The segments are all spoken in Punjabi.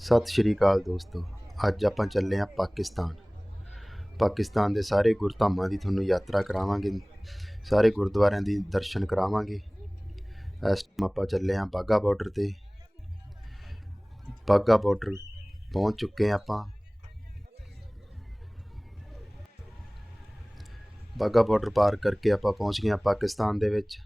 ਸਤਿ ਸ਼੍ਰੀ ਅਕਾਲ ਦੋਸਤੋ, ਅੱਜ ਆਪਾਂ ਚੱਲੇ ਹਾਂ ਪਾਕਿਸਤਾਨ। ਪਾਕਿਸਤਾਨ ਦੇ ਸਾਰੇ ਗੁਰਧਾਮਾਂ ਦੀ ਤੁਹਾਨੂੰ ਯਾਤਰਾ ਕਰਾਵਾਂਗੇ, ਸਾਰੇ ਗੁਰਦੁਆਰਿਆਂ ਦੀ ਦਰਸ਼ਨ ਕਰਾਵਾਂਗੇ। ਇਸ ਟਾਈਮ ਆਪਾਂ ਚੱਲੇ ਹਾਂ ਬਾਗਾ ਬਾਰਡਰ ਤੇ। ਬਾਗਾ ਬਾਰਡਰ ਪਹੁੰਚ ਚੁੱਕੇ ਹਾਂ ਆਪਾਂ। ਬਾਗਾ ਬਾਰਡਰ ਪਾਰ ਕਰਕੇ ਆਪਾਂ ਪਹੁੰਚ ਗਏ ਹਾਂ ਪਾਕਿਸਤਾਨ ਦੇ ਵਿੱਚ।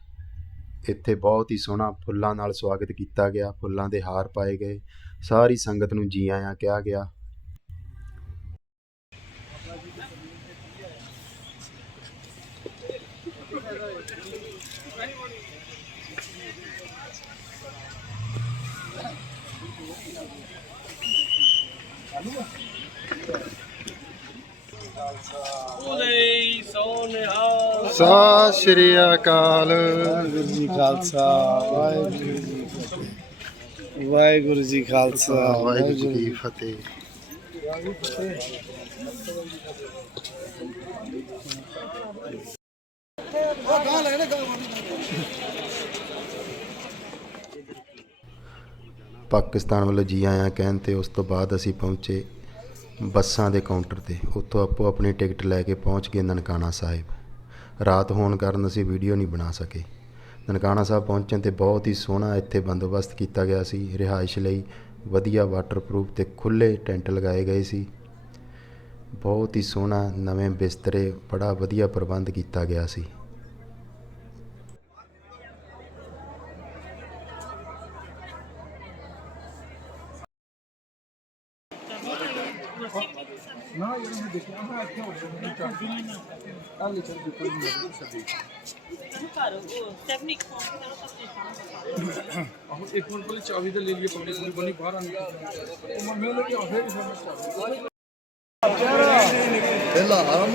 ਇੱਥੇ ਬਹੁਤ ਹੀ ਸੋਹਣਾ ਫੁੱਲਾਂ ਨਾਲ ਸਵਾਗਤ ਕੀਤਾ ਗਿਆ, ਫੁੱਲਾਂ ਦੇ ਹਾਰ ਪਾਏ ਗਏ। ਸਾਰੀ ਸੰਗਤ ਨੂੰ ਜੀ ਆਇਆਂ, ਕਿਹਾ ਗਿਆ। ਉਦੇ ਸੋਨਿਹਾਲ ਸਤਿ ਸ਼੍ਰੀ ਅਕਾਲ। ਵਾਹਿਗੁਰੂ ਜੀ ਖਾਲਸਾ ਵਾਹਿਗੁਰੂ ਜੀ ਵਾਹਿਗੁਰੂ ਜੀ ਖਾਲਸਾ ਵਾਹਿਗੁਰੂ ਜੀ ਕੀ ਫਤਿਹ। ਪਾਕਿਸਤਾਨ ਵੱਲੋਂ ਜੀ ਆਇਆਂ ਕਹਿਣ ਤੇ ਉਸ ਤੋਂ ਬਾਅਦ ਅਸੀਂ ਪਹੁੰਚੇ ਬੱਸਾਂ ਦੇ ਕਾਊਂਟਰ ਤੇ। ਉੱਥੋਂ ਆਪੋ ਆਪਣੀ ਟਿਕਟ ਲੈ ਕੇ ਪਹੁੰਚ ਗਏ ਨਨਕਾਣਾ ਸਾਹਿਬ। ਰਾਤ ਹੋਣ ਕਾਰਨ ਅਸੀਂ ਵੀਡੀਓ ਨਹੀਂ ਬਣਾ ਸਕੇ। ਨਨਕਾਣਾ ਸਾਹਿਬ ਪਹੁੰਚਣ ਤੇ ਬਹੁਤ ਹੀ ਸੋਹਣਾ ਇੱਥੇ ਬੰਦੋਬਸਤ ਕੀਤਾ ਗਿਆ ਸੀ। ਰਿਹਾਇਸ਼ ਲਈ ਵਧੀਆ ਵਾਟਰਪ੍ਰੂਫ ਤੇ ਖੁੱਲੇ ਟੈਂਟ ਲਗਾਏ ਗਏ ਸੀ। ਬਹੁਤ ਹੀ ਸੋਹਣਾ, ਨਵੇਂ ਬਿਸਤਰੇ, ਬੜਾ ਵਧੀਆ ਪ੍ਰਬੰਧ ਕੀਤਾ ਗਿਆ ਸੀ। ना ये मैं देखिए हाँ अच्छा हो गया अगले चल के कर लेंगे सभी करो वो टेक्निक फॉर्म करो सब हम एक मिनट पहले चाबी तो ले लिए पब्लिक पूरी बनी बाहर आने को मैं लेके आ फिर समझ चाबी ಎಲ್ಲ ಆರಾಮ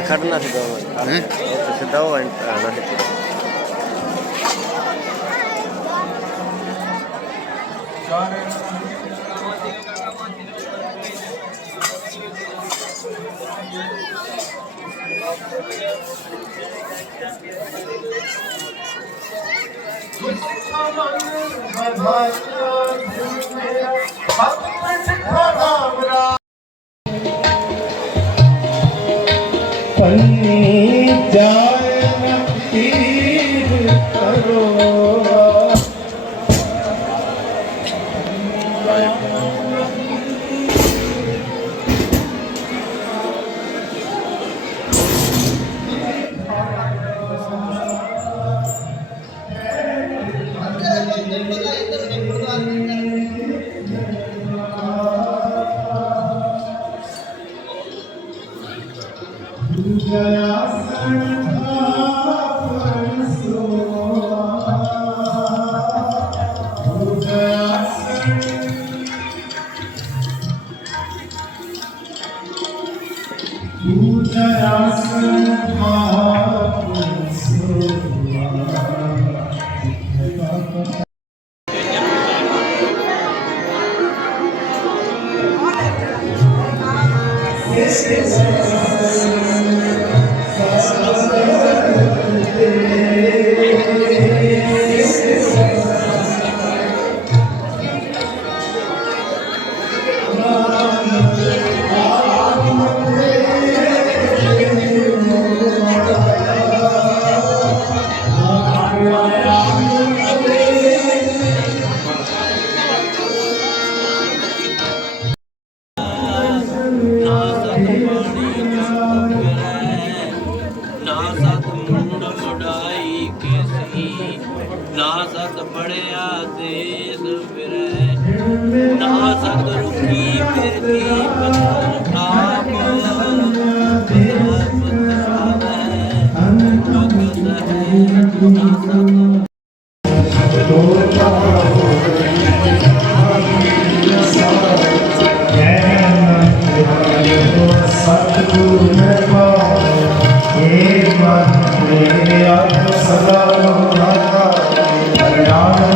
ਖੜਨਾ ਸੀ ਦੋ ਹੈ? ਸਿੱਧਾ ਉਹ ਆਣਾ ਸੀ ਪੰਨੀ ਜਾਏ ਨਾ ਤੀਰ Jesus. ਆਦੇਸ ਵਿਰੈ ਨਾ ਸਤਿਗੁਰੂ ਕੀ ਕਿਰਤੀ ਪਤਨ ਆਪ ਤੇਰਾ ਪਤਨ ਹੈ ਅਨੁਭਵ ਹੈ ਨਾ ਸਤਿਗੁਰੂ।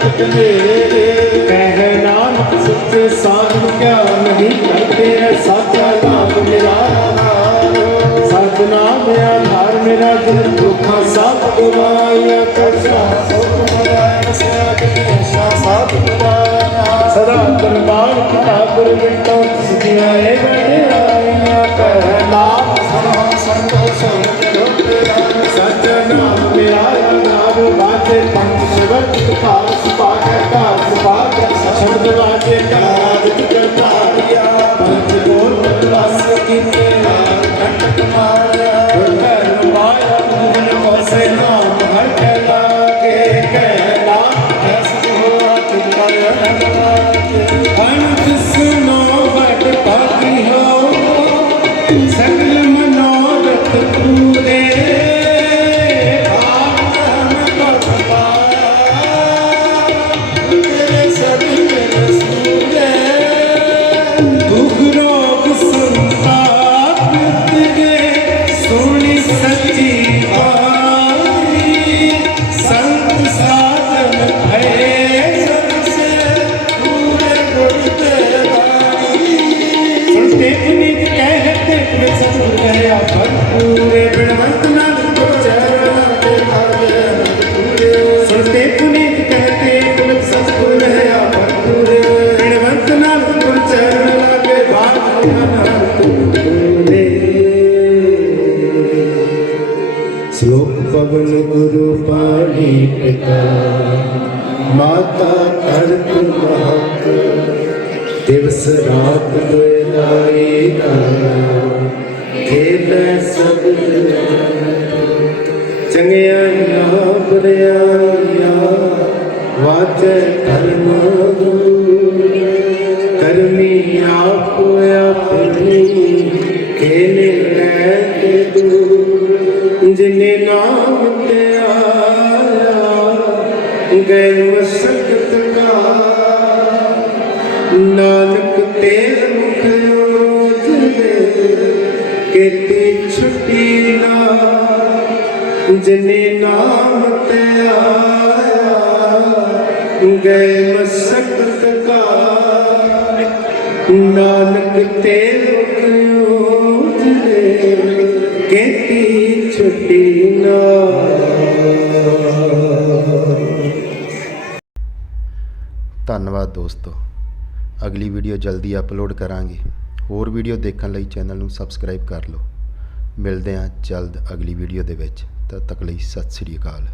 ਦੇ ਸੰਤ ਕਹਿ ਨਾਨਕ ਸੱਚੇ ਸਾਧ ਕਿਆ ਨਹੀਂ ਕਰਦੇ ਹੈ ਸਾਚਾ ਨਾਮ ਮੇਰਾ ਸਤਨਾਮ ਆਧਾਰ ਮੇਰਾ ਦਿਲ ਦੁਖਾ ਸਭ ਗਵਾਇਆ ਕਰਸ਼ਾ ਸੁਖ ਮਰਾਇ ਸਿਆਦ ਕਿਸ਼ਾ ਸਭ ਗਵਾਇਆ ਸਦਾ ਦਰਬਾਰ ਕਿਤਾਬ ਵਿਟੋ ਸਿਧੀਆਂ ਏ ਵਡਿਆਈਆਂ ਕਹਿ ਨਾਮ ਸਦਾ ਸੰਤੋ ਸੰਤ ਸਚ ਨਾਮ ਮੇਰਾ ਨਾਮ ਬਾਤੇ ਪੰਜ ਸ਼ਬਦ ਭਾਗ ਸੁਭਾਗ ਘਾਟ ਸੁਭਾਗ ਸ਼ਬਦ ਵਾਜੇ ਕਾਦ ਕਰਤਾਰਿਆ ਮਨੋਰਥ ਪੂਰੇ ਦਿਵਸ ਰਾਤ ਦੁਇ ਲਾਈ ਖੇਲੇ ਸਭ ਚੰਗਿਆਈਆਂ ਬਰਿਆਈਆਂ ਵਾਚੈ ਧਰਮ ਕਰਮੀ ਆਪ ਆਪਣੀ ਖੇਲੇ ਲੈ ਕੇ ਦੂਰ। ਜਿਨੇ ਨਾਮ ਤੇ ਆਇਆ, ਗਏ ਨਾਨਕ ਤੇ ਮੁਖ ਉਜਲੇ ਕੀਤੀ ਛੁੱਟੀ ਨਾ, ਜਿਨੇ ਨਾਮ ਤੇ ਆਇਆ, ਗਏ ਮਸਕਤ ਕਾ ਨਾਨਕ ਤੇ ਮੁਖ ਉਜਲੇ ਕੀਤੀ ਛੁੱਟੀ ਨਾ। ਧੰਨਵਾਦ ਦੋਸਤੋ। ਅਗਲੀ ਵੀਡੀਓ ਜਲਦੀ ਅਪਲੋਡ ਕਰਾਂਗੇ। ਹੋਰ ਵੀਡੀਓ ਦੇਖਣ ਲਈ ਚੈਨਲ ਨੂੰ ਸਬਸਕ੍ਰਾਈਬ ਕਰ ਲਓ। ਮਿਲਦੇ ਹਾਂ ਜਲਦ ਅਗਲੀ ਵੀਡੀਓ ਦੇ ਵਿੱਚ। ਤਦ ਤੱਕ ਲਈ ਸਤਿ ਸ੍ਰੀ ਅਕਾਲ।